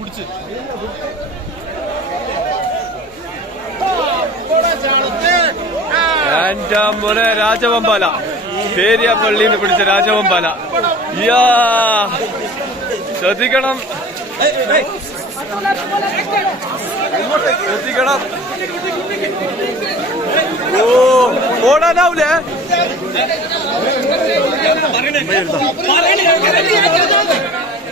പിടിച്ച്. മോനെ രാജവമ്പാല. പേരിയ നിന്ന് പിടിച്ച രാജവമ്പാല. യാ! ശ്രദ്ധിക്കണം. ശ്രദ്ധിക്കണം. ഓ ഓടാനാവൂലേ? ഓടാനാവൂല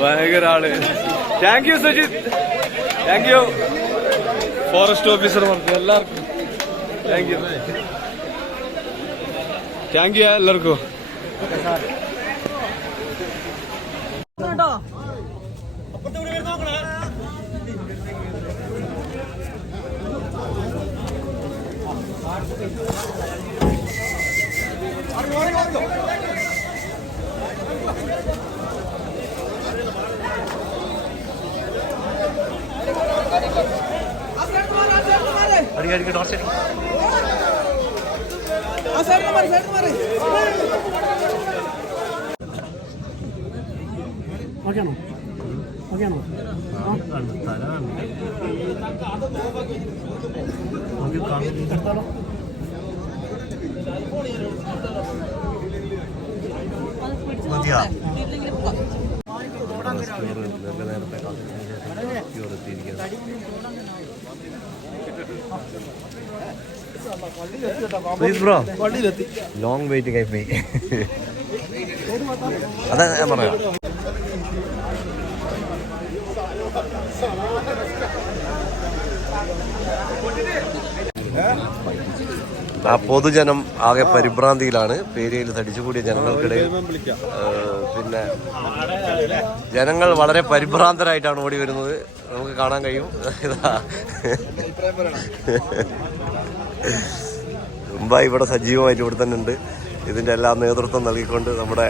ഭയങ്കര ആൾ thank you Sajith thank you forest ഓഫീസർമാർക്ക് എല്ലാവർക്കും. താങ്ക് യു താങ്ക് യു എല്ലാവർക്കും. ഓക്കെയാണോ ഓക്കെയാണോ എടുത്താലോ പ്ലീസ് ബ്രോ ലോങ് വെയിറ്റ് കൈപ്പി അതാ ഞാൻ പറയാം. ആ പൊതുജനം ആകെ പരിഭ്രാന്തിയിലാണ്. പേരിയയിൽ തടിച്ചുകൂടിയ ജനങ്ങൾക്കിടയിൽ പിന്നെ ജനങ്ങൾ വളരെ പരിഭ്രാന്തരായിട്ടാണ് ഓടി വരുന്നത്. നമുക്ക് കാണാൻ കഴിയും. ഇതാ. ഇവിടെ സജീവമായിട്ട് ഇവിടെ തന്നെ ഉണ്ട്. ഇതിന്റെ എല്ലാ നേതൃത്വം നൽകിക്കൊണ്ട് നമ്മുടെ.